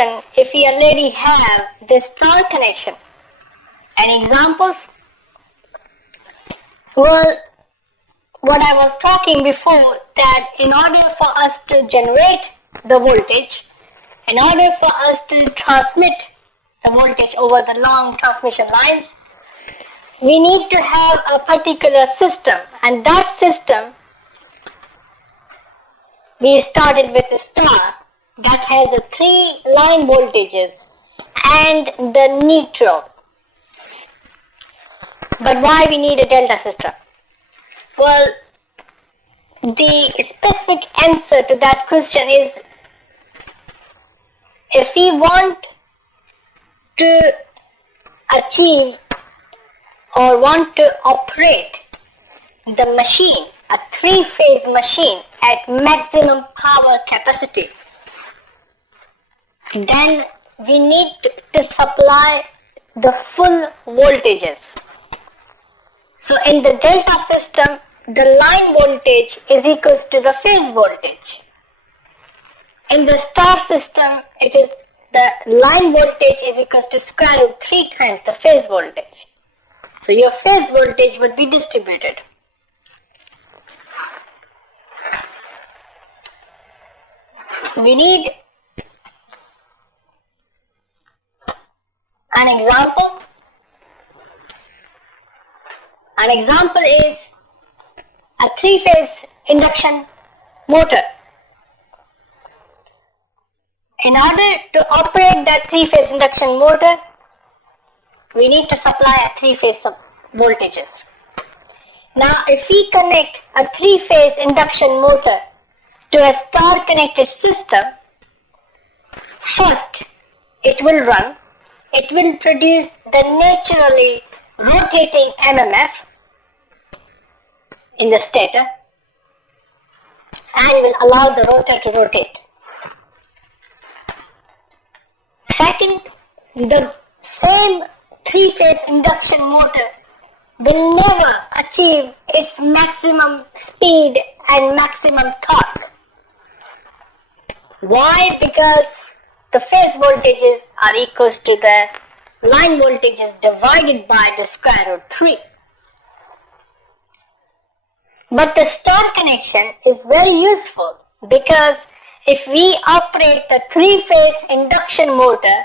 induction if we already have the star connection? And examples? Well, what I was talking before, that in order for us to generate the voltage, in order for us to transmit the voltage over the long transmission lines, we need to have a particular system, and that system, we started with a star that has the 3 line voltages and the neutral. But why we need a delta system? Well, the specific answer to that question is, if we want to achieve or want to operate the machine, a 3-phase machine at maximum power capacity, then we need to supply the full voltages. So in the delta system, the line voltage is equal to the phase voltage. In the star system, it is the line voltage is equal to square root 3 times the phase voltage. So your phase voltage would be distributed. We need an example. An example is a 3-phase induction motor. In order to operate that 3-phase induction motor, we need to supply a 3-phase voltages. Now, if we connect a 3-phase induction motor to a star-connected system, first it will run, it will produce the naturally rotating MMF in the stator and will allow the rotor to rotate. Second, the same 3-phase induction motor will never achieve its maximum speed and maximum torque. Why? Because the phase voltages are equal to the line voltages divided by the square root 3. But the star connection is very useful, because if we operate the 3-phase induction motor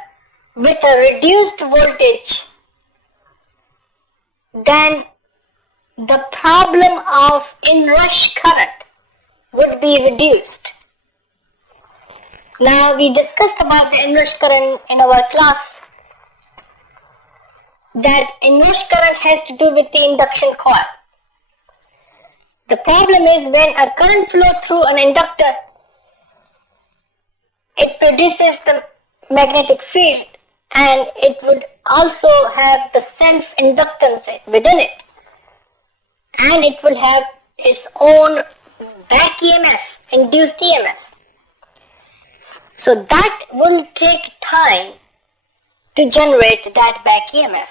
with a reduced voltage, then the problem of inrush current would be reduced. Now, we discussed about the inrush current in our class, that inrush current has to do with the induction coil. The problem is, when a current flows through an inductor, it produces the magnetic field, and it would also have the self-inductance within it, and it will have its own back EMF, induced EMF. So that will take time to generate that back EMF.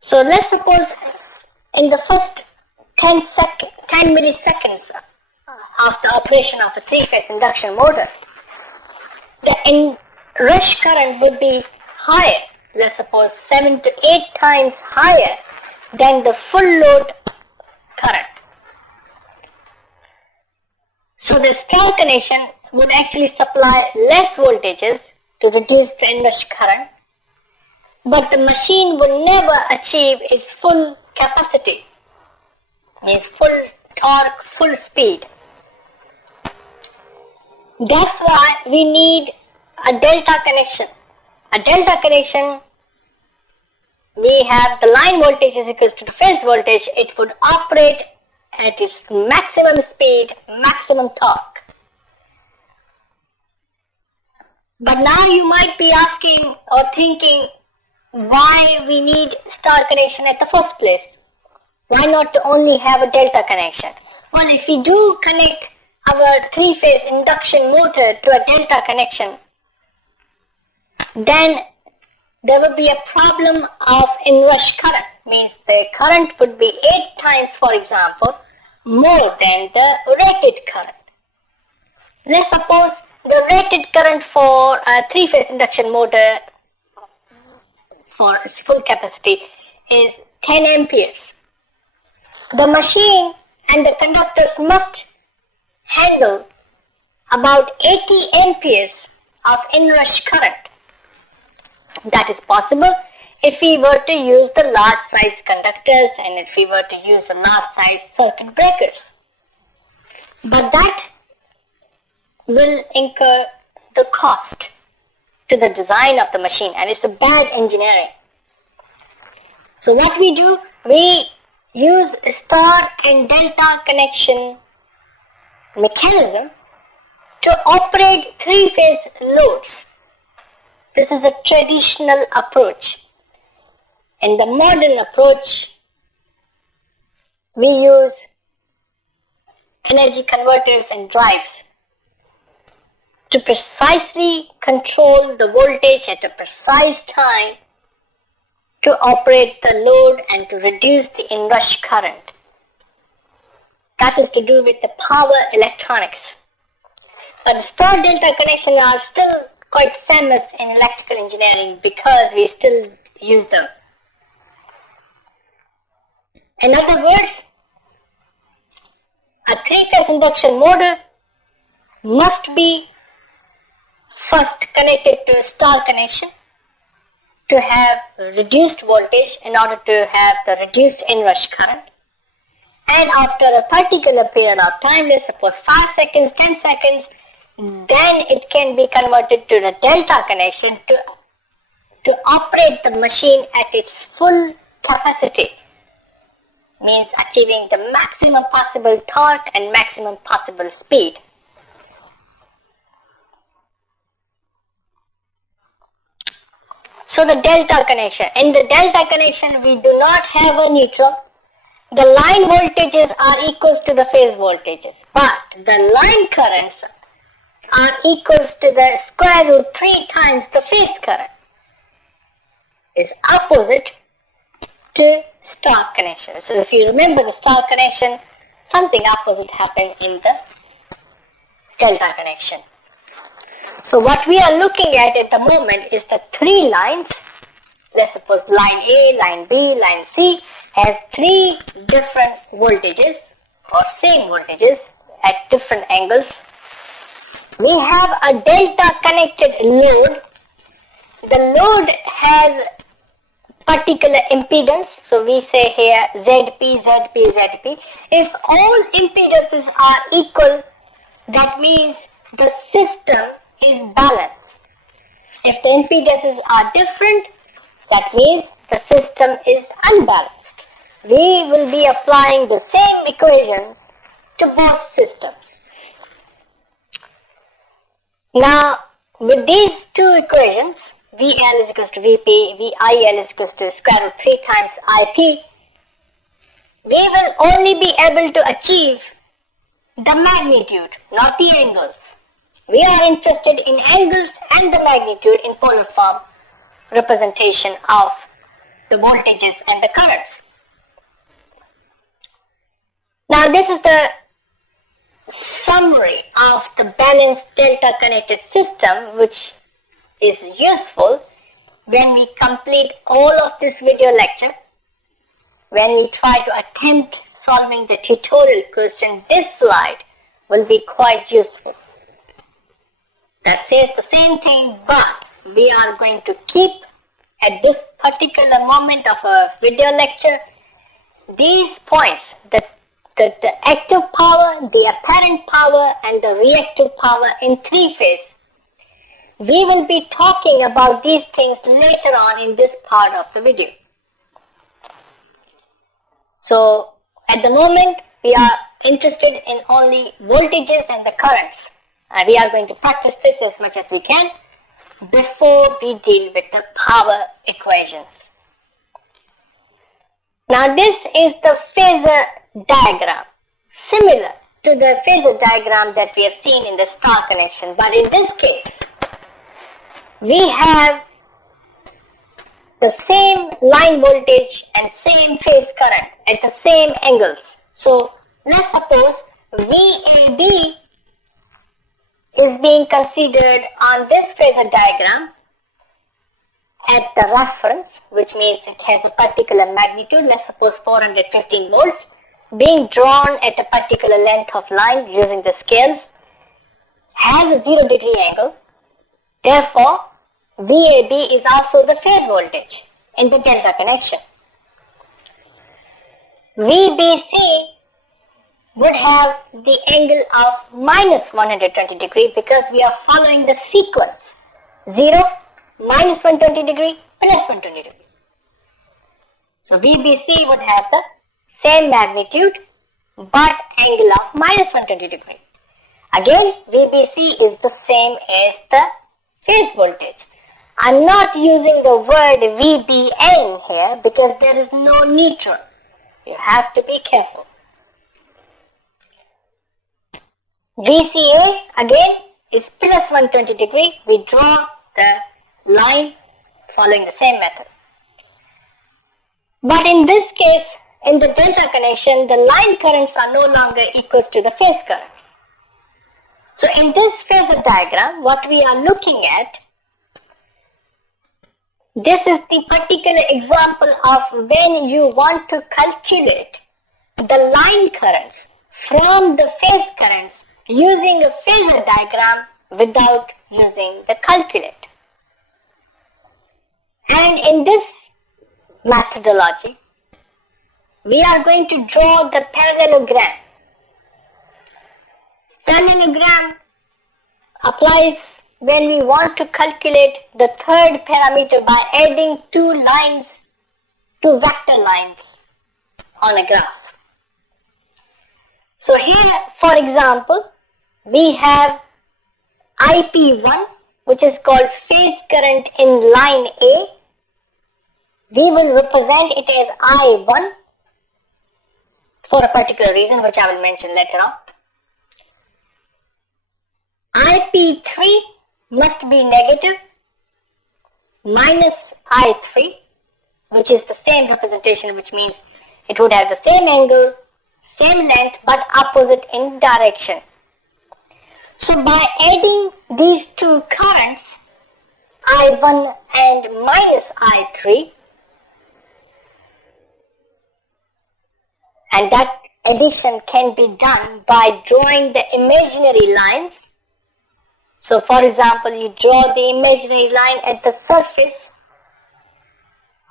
So let's suppose in the first 10 milliseconds of the operation of a 3-phase induction motor, the inrush current would be higher, let's suppose 7 to 8 times higher than the full load current. So the star connection would actually supply less voltages to reduce the inrush current, but the machine would never achieve its full capacity, means full torque, full speed. That's why we need a delta connection. A delta connection, we have the line voltage is equal to the phase voltage. It would operate at its maximum speed, maximum torque. But now you might be asking or thinking, why we need star connection at the first place? Why not to only have a delta connection? Well, if we do connect our 3-phase induction motor to a delta connection, then there would be a problem of inrush current, means the current would be 8 times, for example, more than the rated current. Let's suppose the rated current for a three-phase induction motor for its full capacity is 10 amperes. The machine and the conductors must handle about 80 amperes of inrush current. That is possible if we were to use the large size conductors and if we were to use the large size circuit breakers. But that will incur the cost to the design of the machine, and it's a bad engineering. So what we do, we use a star and delta connection mechanism to operate three-phase loads. This is a traditional approach. In the modern approach, we use energy converters and drives to precisely control the voltage at a precise time to operate the load and to reduce the inrush current. That is to do with the power electronics. But star delta connections are still quite famous in electrical engineering because we still use them. In other words, a three-phase induction motor must be first connected to a star connection to have reduced voltage in order to have the reduced inrush current. And after a particular period of time, let's suppose 5 seconds, 10 seconds, then it can be converted to the delta connection to operate the machine at its full capacity. Means achieving the maximum possible torque and maximum possible speed. So the delta connection. In the delta connection, we do not have a neutral. The line voltages are equal to the phase voltages, but the line currents are equal to the square root 3 times the phase current. Is opposite to star connection. So if you remember the star connection, something opposite happened in the delta connection. So what we are looking at the moment is the 3 lines. Let's suppose line A, line B, line C has 3 different voltages or same voltages at different angles. We have a delta connected load. The load has particular impedance, so we say here ZP, ZP, ZP. If all impedances are equal, that means the system is balanced. If the impedances are different, that means the system is unbalanced. We will be applying the same equations to both systems. Now, with these 2 equations, VL is equal to VP, VIL is equal to square root 3 times IP, we will only be able to achieve the magnitude, not the angles. We are interested in angles and the magnitude in polar form representation of the voltages and the currents. Now this is the summary of the balanced delta connected system, which is useful when we complete all of this video lecture. When we try to attempt solving the tutorial question, this slide will be quite useful. That says the same thing, but we are going to keep at this particular moment of a video lecture these points, the active power, the apparent power, and the reactive power in 3-phase. We will be talking about these things later on in this part of the video. So, at the moment, we are interested in only voltages and the currents. And we are going to practice this as much as we can before we deal with the power equations. Now, this is the Phasor diagram, similar to the Phasor diagram that we have seen in the star connection. But in this case, we have the same line voltage and same phase current at the same angles. So let's suppose VAB is being considered on this phasor diagram at the reference, which means it has a particular magnitude, let's suppose 415 volts, being drawn at a particular length of line using the scales, has a 0 degree angle. Therefore, VAB is also the phase voltage in the delta connection. VBC would have the angle of minus 120 degree because we are following the sequence 0, minus 120 degree, plus 120 degree. So VBC would have the same magnitude but angle of minus 120 degree. Again, VBC is the same as the phase voltage. I'm not using the word VBN here because there is no neutral. You have to be careful. VCA again is plus 120 degree. We draw the line following the same method. But in this case, in the delta connection, the line currents are no longer equal to the phase currents. So in this phasor diagram, what we are looking at, this is the particular example of when you want to calculate the line currents from the phase currents using a phasor diagram without using the calculator. And in this methodology, we are going to draw the parallelogram. Parallelogram applies when we want to calculate the third parameter by adding two vector lines on a graph. So here, for example, we have IP1, which is called phase current in line A. We will represent it as I1 for a particular reason, which I will mention later on. IP3 must be negative minus I3, which is the same representation, which means it would have the same angle, same length, but opposite in direction. So by adding these two currents, I1 and minus I3, and that addition can be done by drawing the imaginary lines. So for example, you draw the imaginary line at the surface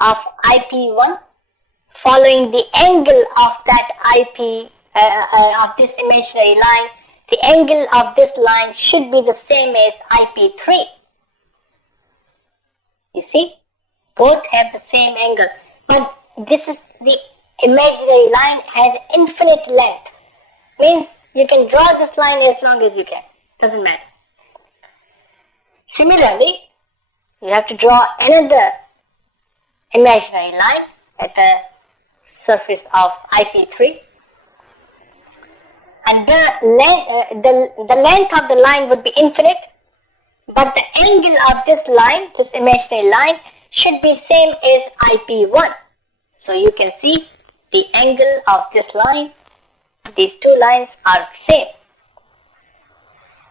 of IP1, following the angle of that of this imaginary line. The angle of this line should be the same as IP3. You see, both have the same angle, but this is the imaginary line has infinite length. Means you can draw this line as long as you can. Doesn't matter. Similarly, you have to draw another imaginary line at the surface of IP3, and the length of the line would be infinite, but the angle of this line, this imaginary line, should be same as IP1. So you can see the angle of this line, these two lines are same.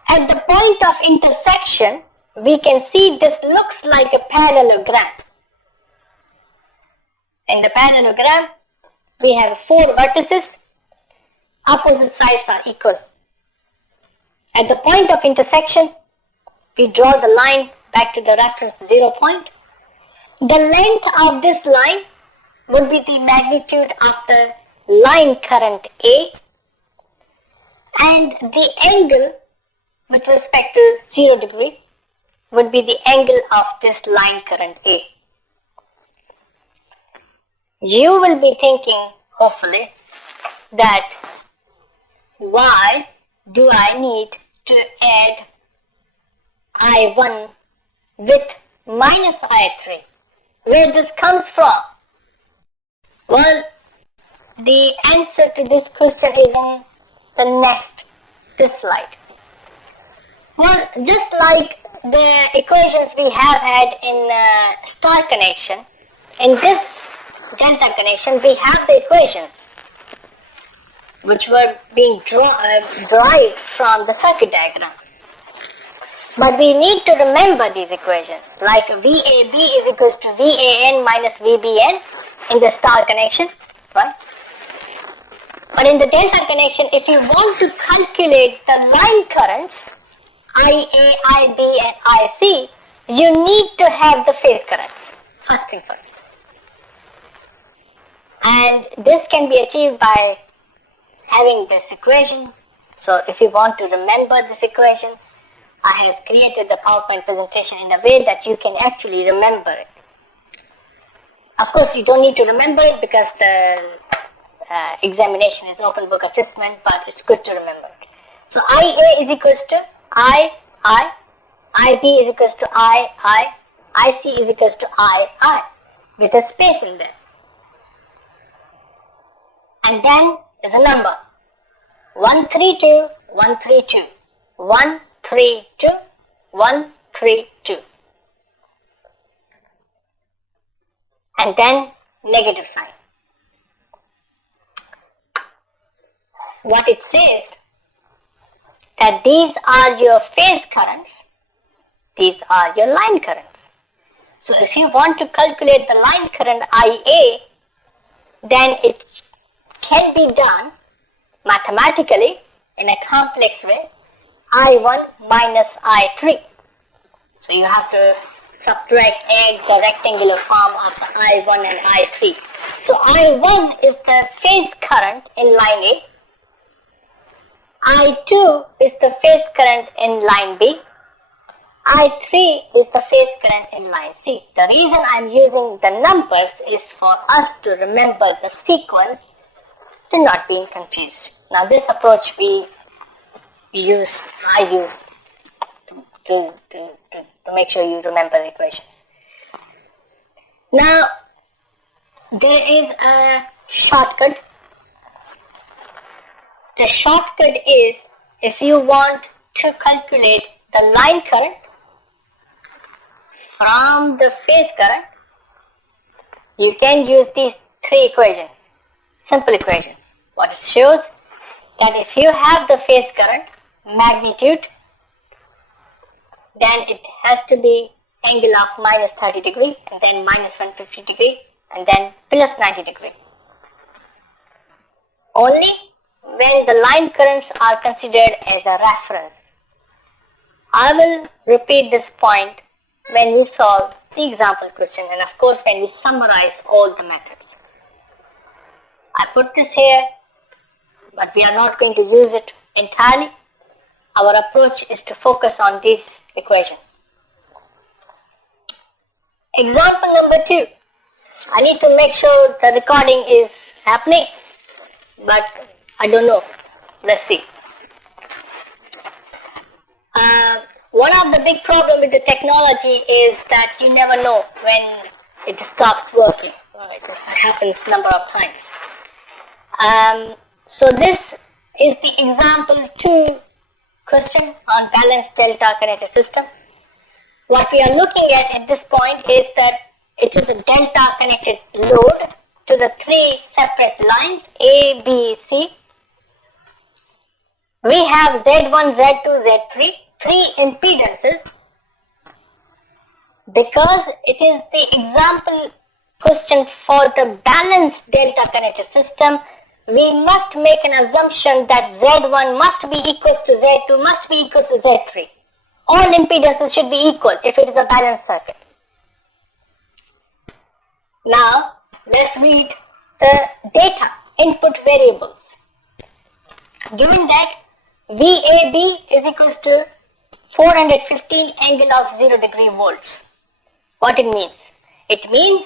At the point of intersection, we can see this looks like a parallelogram. In the parallelogram, we have 4 vertices, opposite sides are equal. At the point of intersection, we draw the line back to the reference 0 point. The length of this line would be the magnitude of the line current A, and the angle with respect to 0 degree would be the angle of this line current A. You will be thinking, hopefully, that why do I need to add I1 with minus I3? Where this comes from? Well, the answer to this question is in this slide. Well, just like the equations we have had in star connection, in this delta connection we have the equations which were being derived from the circuit diagram. But we need to remember these equations, like VAB is equals to VAN minus VBN in the star connection, right? But in the delta connection, if you want to calculate the line currents, IA, IB and IC, you need to have the phase currents, first thing first. And this can be achieved by having this equation. So if you want to remember this equation, I have created the PowerPoint presentation in a way that you can actually remember it. Of course, you don't need to remember it because the examination is open book assessment, but it's good to remember it. So IA is equals to I, IB is equals to I, IC is equals to I, with a space in there. And then there's a number, 132, 132, 132, 132. And then negative sign. What it says, that these are your phase currents, these are your line currents. So if you want to calculate the line current IA, then it can be done mathematically in a complex way, I1 minus I3. So you have to subtract the rectangular form of I1 and I3. So I1 is the phase current in line A, I2 is the phase current in line B, I3 is the phase current in line C. The reason I'm using the numbers is for us to remember the sequence to not being confused. Now this approach I use to make sure you remember the equations. Now there is a shortcut. The shortcut is, if you want to calculate the line current from the phase current, you can use these three equations, simple equations. What it shows, that if you have the phase current magnitude, then it has to be angle of minus 30 degree, and then minus 150 degree, and then plus 90 degree. Only when the line currents are considered as a reference. I will repeat this point when we solve the example question, and of course when we summarize all the methods. I put this here, but we are not going to use it entirely. Our approach is to focus on this equation. Example number 2. I need to make sure the recording is happening, but I don't know. Let's see. One of the big problems with the technology is that you never know when it stops working. It happens a number of times. So this is the example 2 question on balanced delta connected system. What we are looking at this point is that it is a delta connected load to the 3 separate lines A, B, C. We have Z1, Z2, Z3, 3 impedances. Because it is the example question for the balanced delta connected system, we must make an assumption that Z1 must be equal to Z2, must be equal to Z3. All impedances should be equal if it is a balanced circuit. Now, let's read the data, input variables. Given that VAB is equals to 415 angle of 0 degree volts. What it means? It means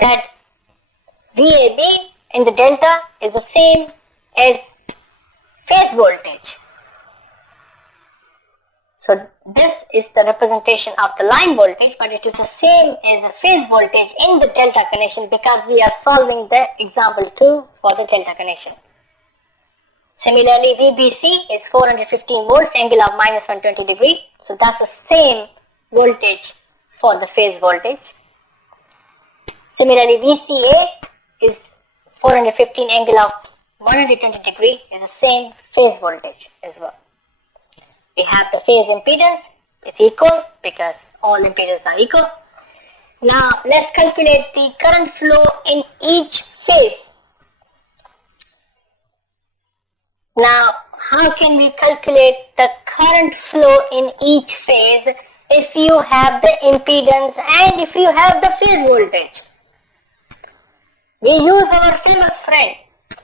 that VAB in the delta is the same as phase voltage. So this is the representation of the line voltage, but it is the same as the phase voltage in the delta connection because we are solving the example 2 for the delta connection. Similarly, VBC is 415 volts, angle of minus 120 degree. So that's the same voltage for the phase voltage. Similarly, VCA is 415 angle of 120 degree, is the same phase voltage as well. We have the phase impedance is equal because all impedances are equal. Now let's calculate the current flow in each phase. Now how can we calculate the current flow in each phase if you have the impedance and if you have the phase voltage? We use our famous friend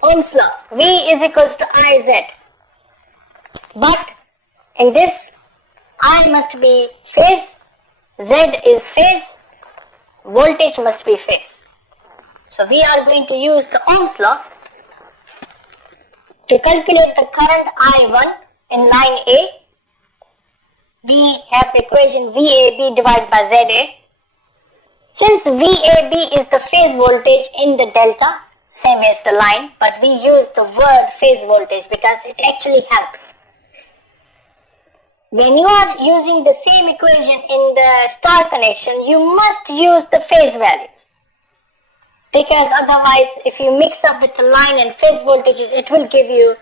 Ohm's law, V is equals to IZ. But in this, I must be phase, Z is phase, voltage must be phase. So we are going to use the Ohm's law to calculate the current I1 in line A. We have the equation VAB divided by ZA. Since VAB is the phase voltage in the delta, same as the line, but we use the word phase voltage because it actually helps. When you are using the same equation in the star connection, you must use the phase values. Because otherwise, if you mix up with the line and phase voltages, it will give you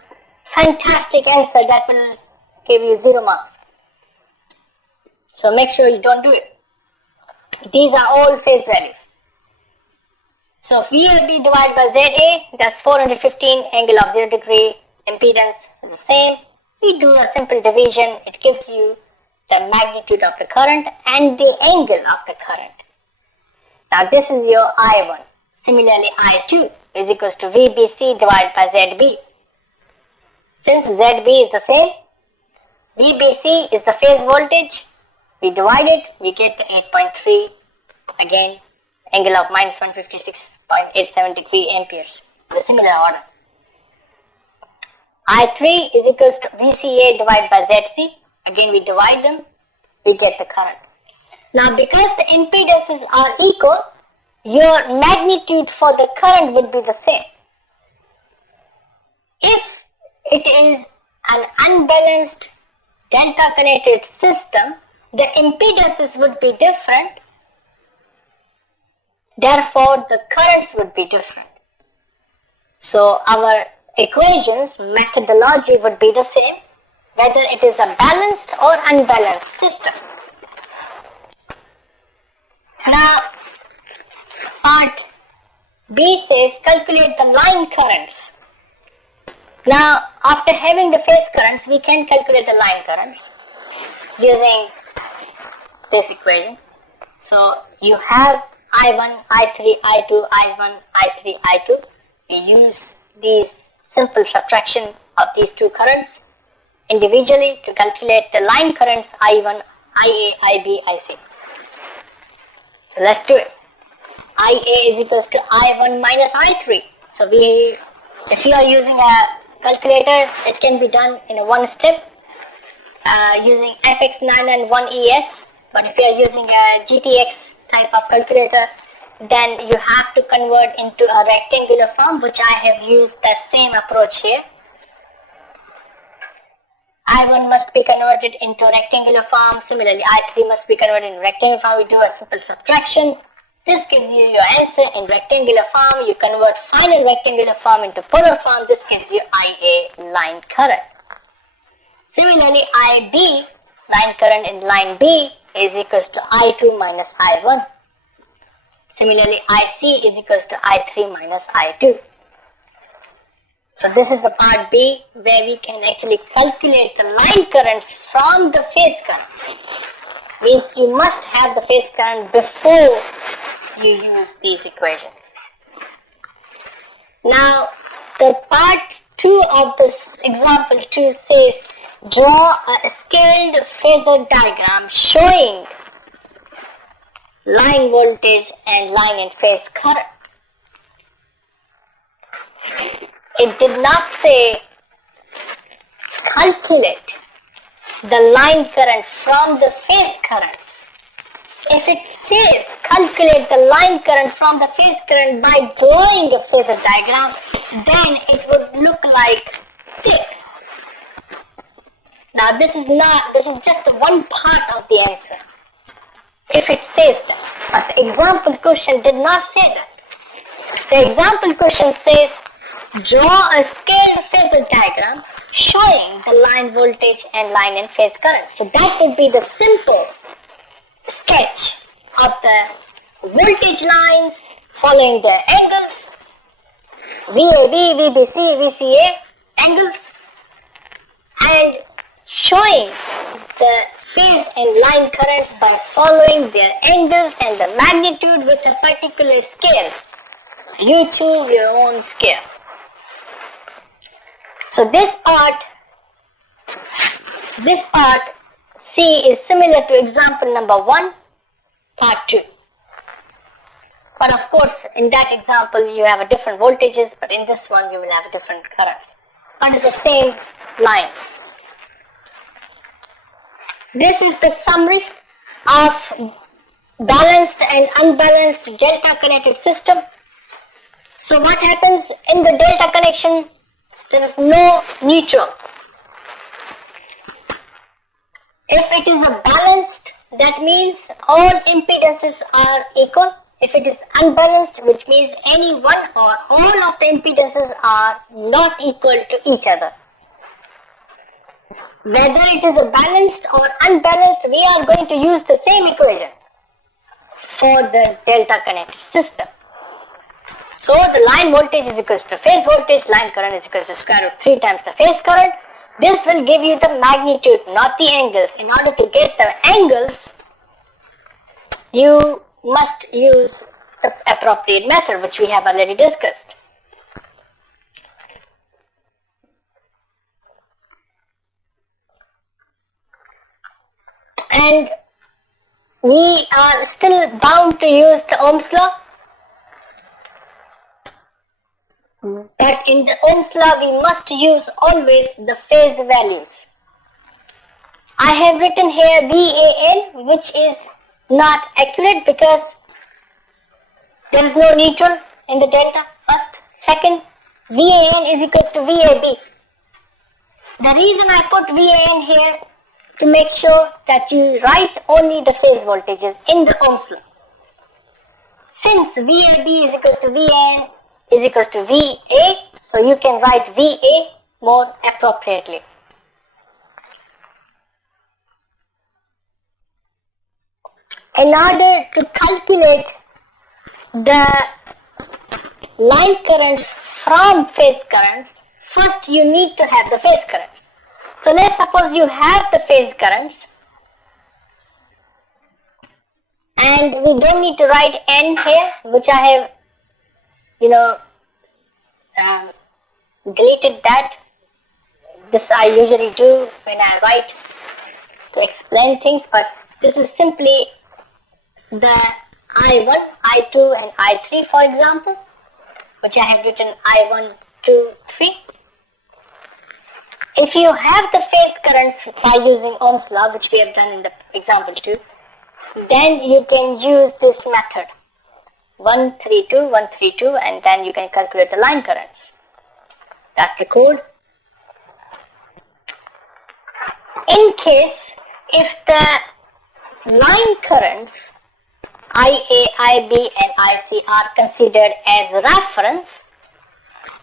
fantastic answer that will give you 0 marks. So make sure you don't do it. These are all phase values. So VAB divided by ZA, that's 415, angle of 0 degree, impedance is the same. We do a simple division, it gives you the magnitude of the current and the angle of the current. Now this is your I1. Similarly, I2 is equals to VBC divided by ZB. Since ZB is the same, VBC is the phase voltage, we divide it, we get the 8.3, again, angle of minus 156.87 degree amperes, the similar order. I3 is equals to VCA divided by ZC, again we divide them, we get the current. Now because the impedances are equal, your magnitude for the current would be the same. If it is an unbalanced delta connected system, the impedances would be different, therefore the currents would be different. So our equations, methodology would be the same, whether it is a balanced or unbalanced system. Now, part B says calculate the line currents. Now, after having the phase currents, we can calculate the line currents using this equation. So, you have I1, I3, I2, I1, I3, I2. We use these simple subtraction of these two currents individually to calculate the line currents I1, IA, IB, IC. So let's do it. IA is equals to I1 minus I3. So if you are using a calculator, it can be done in a one step using FX991ES. But if you are using a GTX type of calculator, then you have to convert into a rectangular form, which I have used that same approach here. I1 must be converted into rectangular form. Similarly, I3 must be converted into rectangular form. We do a simple subtraction. This gives you your answer in rectangular form. You convert final rectangular form into polar form. This gives you IA line current. Similarly, IB line current in line B is equals to I2 minus I1. Similarly, IC is equals to I3 minus I2. So this is the part B where we can actually calculate the line currents from the phase current. Means you must have the phase current before you use these equations. Now, the part 2 of this example 2 says draw a scaled phasor diagram showing line voltage and line and phase current. It did not say calculate the line current from the phase current. If it says calculate the line current from the phase current by drawing a phasor diagram, then it would look like this. Now this is just one part of the answer. If it says that. But the example question did not say that. The example question says draw a scaled phasor diagram showing the line voltage and line and phase current. So that would be the simple sketch of the voltage lines following the angles, VAB, VBC, VCA angles, and showing the phase and line current by following their angles and the magnitude with a particular scale. You choose your own scale. So this part C is similar to example number 1, part 2. But of course, in that example, you have a different voltages, but in this one, you will have a different current. Under the same lines. This is the summary of balanced and unbalanced delta connected system. So what happens in the delta connection? There is no neutral. If it is a balanced, that means all impedances are equal. If it is unbalanced, which means any one or all of the impedances are not equal to each other. Whether it is a balanced or unbalanced, we are going to use the same equation for the delta connected system. So the line voltage is equal to phase voltage, line current is equal to square root 3 times the phase current. This will give you the magnitude, not the angles. In order to get the angles, you must use the appropriate method, which we have already discussed. And we are still bound to use the Ohm's law. But in the Ohm's law, we must use always the phase values. I have written here VAN, which is not accurate because there is no neutral in the delta. First. Second, VAN is equal to VAB. The reason I put VAN here to make sure that you write only the phase voltages in the Ohm's law. Since VAB is equal to VAN is equal to VA, so you can write VA more appropriately. In order to calculate the line currents from phase currents, first you need to have the phase currents. So let's suppose you have the phase currents, and we don't need to write N here, which I have deleted that. This I usually do when I write to explain things, but this is simply the I1, I2 and I3, for example, which I have written I1, 2, 3. If you have the phase currents by using Ohm's law, which we have done in the example 2, then you can use this method. 132, 132, and then you can calculate the line currents. That's the code. In case if the line currents IA, IB and IC are considered as reference,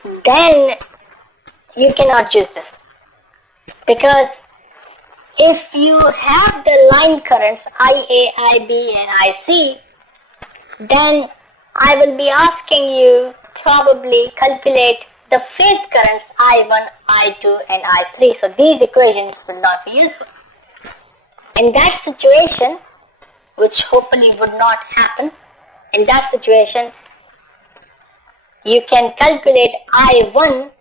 then you cannot use this. Because if you have the line currents IA, IB and IC, then I will be asking you probably calculate the phase currents I1, I2 and I3. So these equations will not be useful. In that situation, which hopefully would not happen, in that situation, you can calculate I1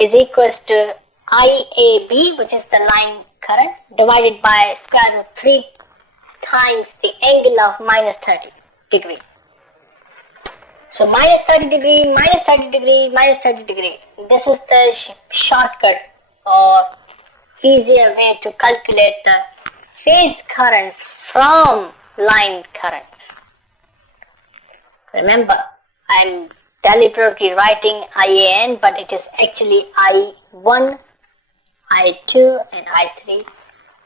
is equals to IAB, which is the line current, divided by square root 3 times the angle of minus 30 degree. So minus 30 degree, minus 30 degree, minus 30 degree. This is the shortcut or easier way to calculate the phase currents from line currents. Remember, I'm deliberately writing IAN, but it is actually I1, I2 and I3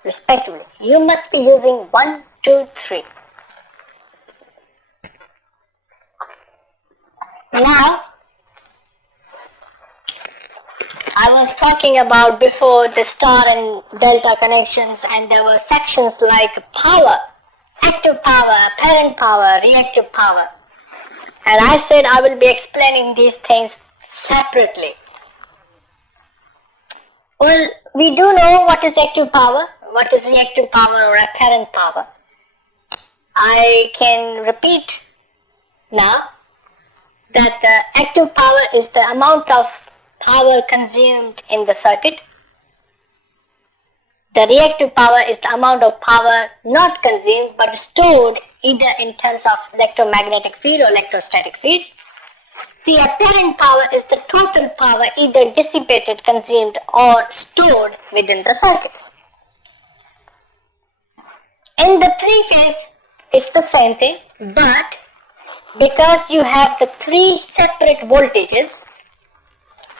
respectively. You must be using 1, 2, 3. Now, I was talking about before the star and delta connections, and there were sections like power, active power, apparent power, reactive power. And I said I will be explaining these things separately. Well, we do know what is active power, what is reactive power or apparent power. I can repeat now that the active power is the amount of power consumed in the circuit. The reactive power is the amount of power not consumed but stored either in terms of electromagnetic field or electrostatic field. The apparent power is the total power either dissipated, consumed or stored within the circuit. In the three-phase, it's the same thing, but because you have the three separate voltages,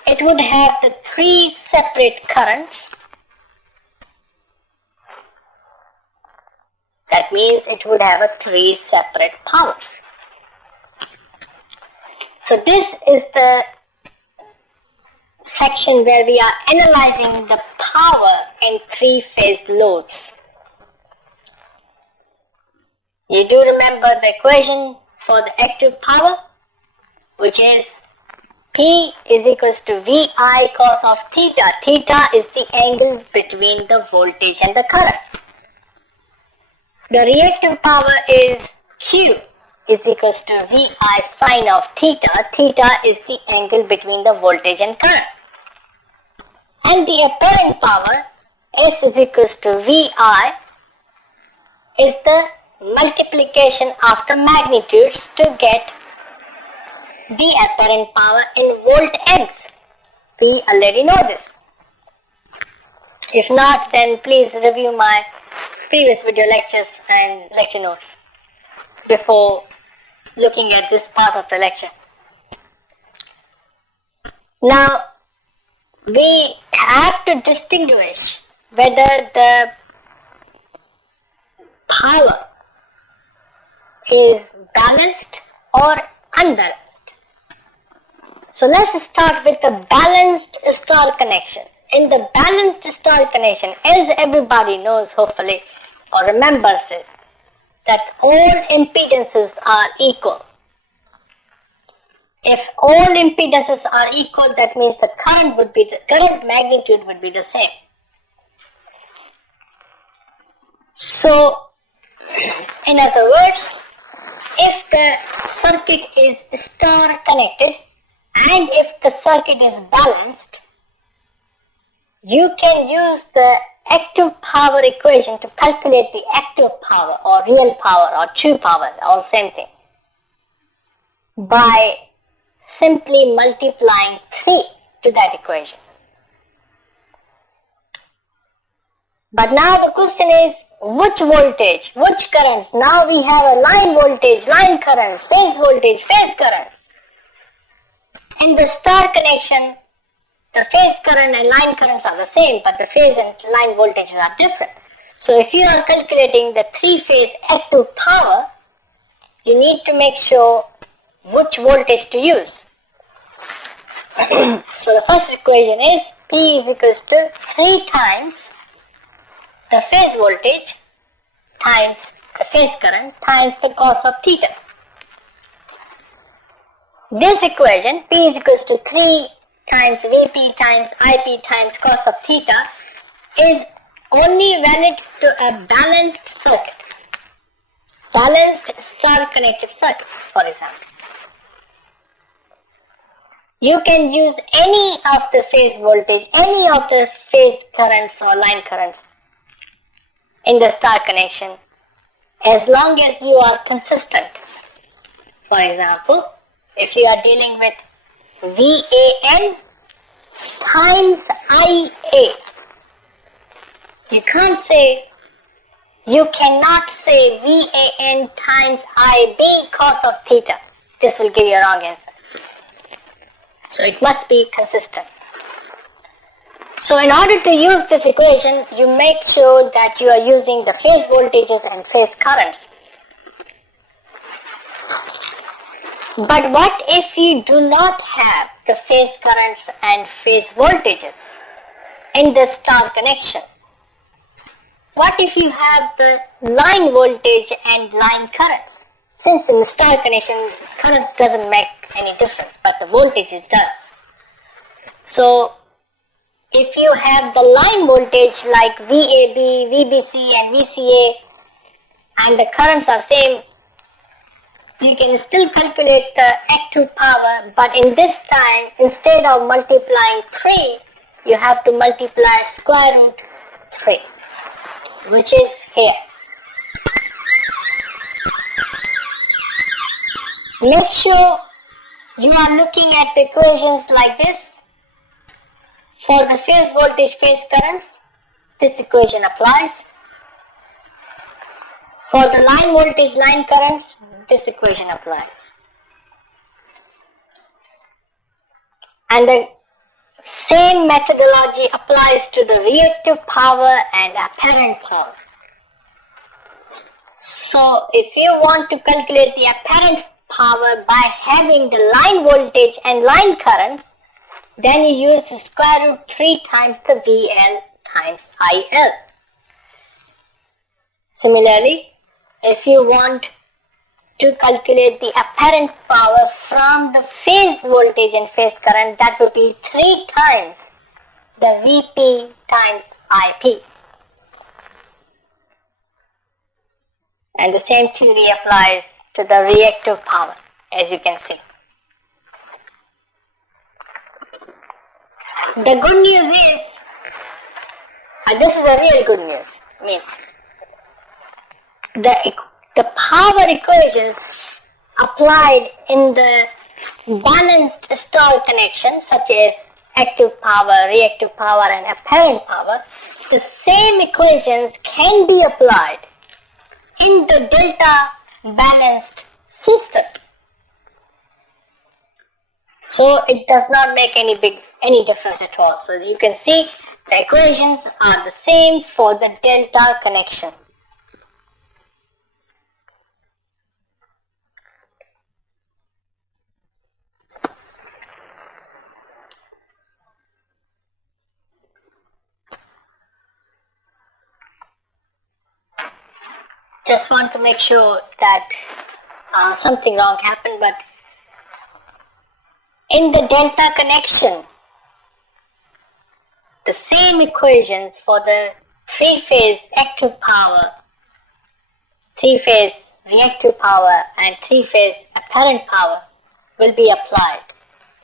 it would have the three separate currents. That means it would have a three separate powers. So this is the section where we are analyzing the power in three-phase loads. You do remember the equation for the active power, which is P is equals to VI cos of theta. Theta is the angle between the voltage and the current. The reactive power is Q is equals to VI sine of theta. Theta is the angle between the voltage and current. And the apparent power, S is equals to VI, is the multiplication of the magnitudes to get the apparent power in volt amps. We already know this. If not, then please review my previous video lectures and lecture notes before looking at this part of the lecture. Now, we have to distinguish whether the power is balanced or unbalanced. So let's start with the balanced star connection. In the balanced star connection, as everybody knows hopefully or remembers it, that all impedances are equal. If all impedances are equal, that means the current magnitude would be the same. So, in other words, if the circuit is star connected and if the circuit is balanced, you can use the active power equation to calculate the active power or real power or true power, all same thing, by simply multiplying 3 to that equation. But now the question is, which voltage, which currents? Now we have a line voltage, line currents, phase voltage, phase currents. In the star connection, the phase current and line currents are the same, but the phase and line voltages are different. So if you are calculating the three-phase active power, you need to make sure which voltage to use. So the first equation is P is equals to 3 times the phase voltage times the phase current times the cos of theta. This equation, P is equals to 3 times Vp times Ip times cos of theta, is only valid to a balanced circuit, balanced star-connected circuit, for example. You can use any of the phase voltage, any of the phase currents or line currents in the star connection, as long as you are consistent. For example, if you are dealing with VAN times IA, you cannot say VAN times IB cos of theta. This will give you a wrong answer. So it must be consistent. So in order to use this equation, you make sure that you are using the phase voltages and phase currents. But what if you do not have the phase currents and phase voltages in the star connection? What if you have the line voltage and line currents? Since in the star connection, currents doesn't make any difference, but the voltages does. So, if you have the line voltage like VAB, VBC and VCA, and the currents are same, you can still calculate the active power, but in this time, instead of multiplying 3, you have to multiply square root 3, which is here. Make sure you are looking at the equations like this. For the phase voltage, phase currents, this equation applies. For the line voltage, line currents, this equation applies. And the same methodology applies to the reactive power and apparent power. So if you want to calculate the apparent power by having the line voltage and line currents, then you use the square root 3 times the VL times IL. Similarly, if you want to calculate the apparent power from the phase voltage and phase current, that would be 3 times the VP times IP. And the same theory applies to the reactive power, as you can see. The good news is, and this is a real good news, the power equations applied in the balanced star connection, such as active power, reactive power and apparent power, the same equations can be applied in the delta balanced system. So it does not make any difference at all. So you can see the equations are the same for the delta connection. Just want to make sure that something wrong happened, but in the delta connection, the same equations for the 3-phase active power, 3-phase reactive power and 3-phase apparent power will be applied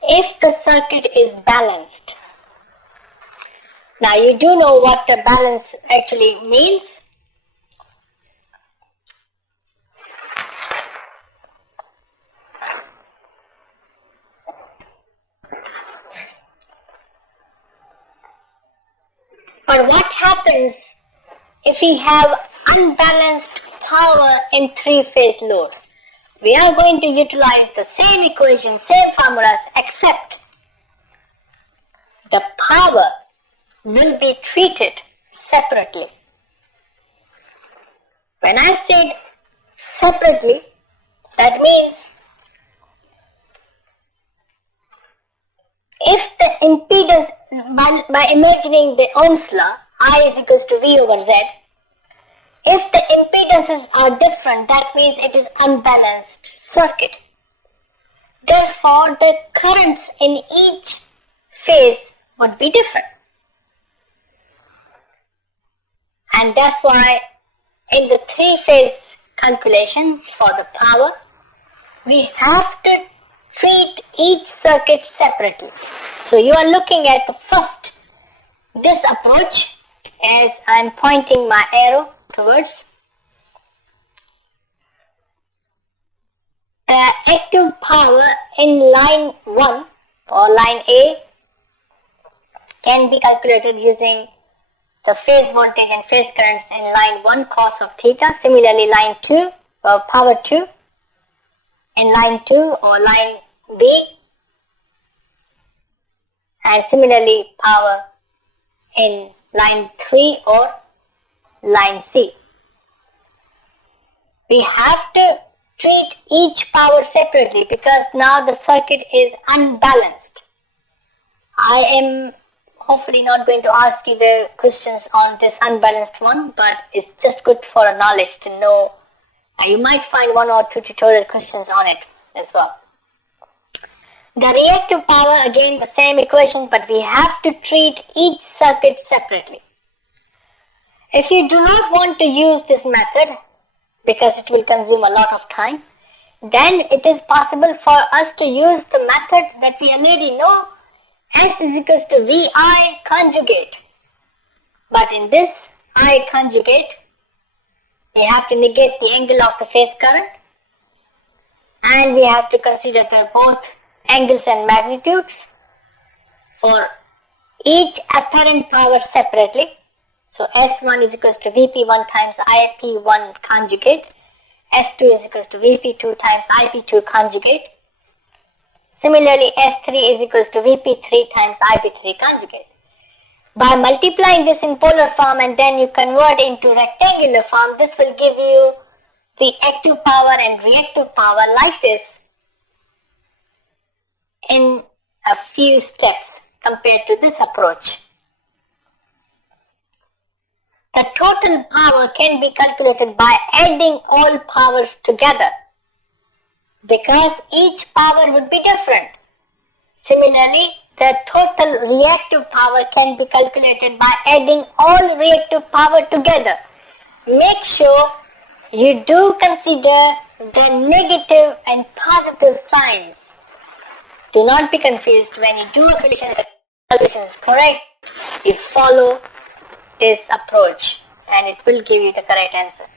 if the circuit is balanced. Now you do know what the balance actually means. But what happens if we have unbalanced power in 3-phase loads? We are going to utilize the same equation, same formulas, except the power will be treated separately. When I said separately, that means if the impedance, by imagining the Ohm's law, I is equals to V over Z, if the impedances are different, that means it is unbalanced circuit. Therefore, the currents in each phase would be different. And that's why in the 3-phase calculation for the power, we have to treat each circuit separately. So you are looking at the first, this approach, as I'm pointing my arrow towards. The active power in line 1 or line A can be calculated using the phase voltage and phase currents in line 1 cos of theta. Similarly, line 2 or power 2 in line 2 or line B, and similarly power in line 3 or line C. We have to treat each power separately because now the circuit is unbalanced. I am hopefully not going to ask you the questions on this unbalanced one, but it's just good for a knowledge to know. You might find one or two tutorial questions on it as well. The reactive power, again the same equation, but we have to treat each circuit separately. If you do not want to use this method, because it will consume a lot of time, then it is possible for us to use the method that we already know, S is equals to VI conjugate. But in this I conjugate, we have to negate the angle of the phase current, and we have to consider both angles and magnitudes for each apparent power separately. So S1 is equals to VP1 times IP1 conjugate. S2 is equals to VP2 times IP2 conjugate. Similarly, S3 is equals to VP3 times IP3 conjugate. By multiplying this in polar form and then you convert into rectangular form, this will give you the active power and reactive power like this in a few steps compared to this approach. The total power can be calculated by adding all powers together because each power would be different. Similarly, the total reactive power can be calculated by adding all reactive power together. Make sure you do consider the negative and positive signs. Do not be confused when you do a calculation. The calculation is correct. You follow this approach and it will give you the correct answer.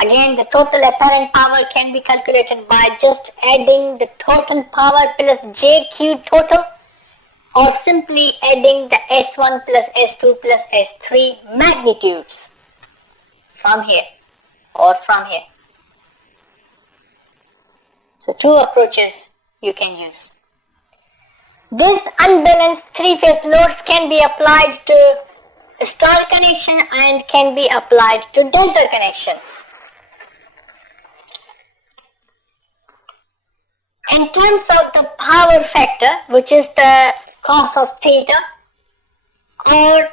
Again, the total apparent power can be calculated by just adding the total power plus JQ total, or simply adding the S1 plus S2 plus S3 magnitudes from here or from here. So two approaches you can use. This unbalanced three-phase loads can be applied to star connection and can be applied to delta connection. In terms of the power factor, which is the cos of theta, or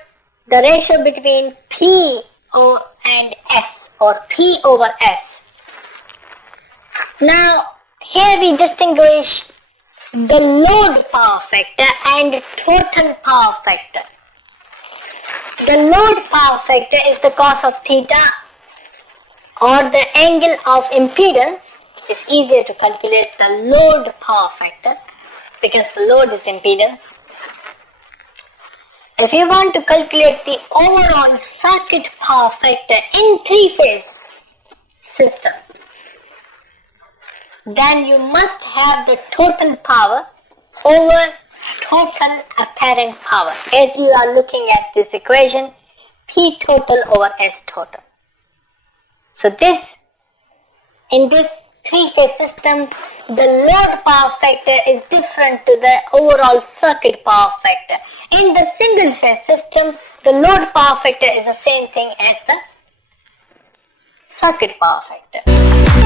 the ratio between P and S, or P over S. Now, here we distinguish the load power factor and total power factor. The load power factor is the cos of theta, or the angle of impedance. It's easier to calculate the load power factor because the load is impedance. If you want to calculate the overall circuit power factor in three-phase system, then you must have the total power over total apparent power. As you are looking at this equation, P total over S total. So in this three-phase system, the load power factor is different to the overall circuit power factor. In the single-phase system, the load power factor is the same thing as the circuit power factor.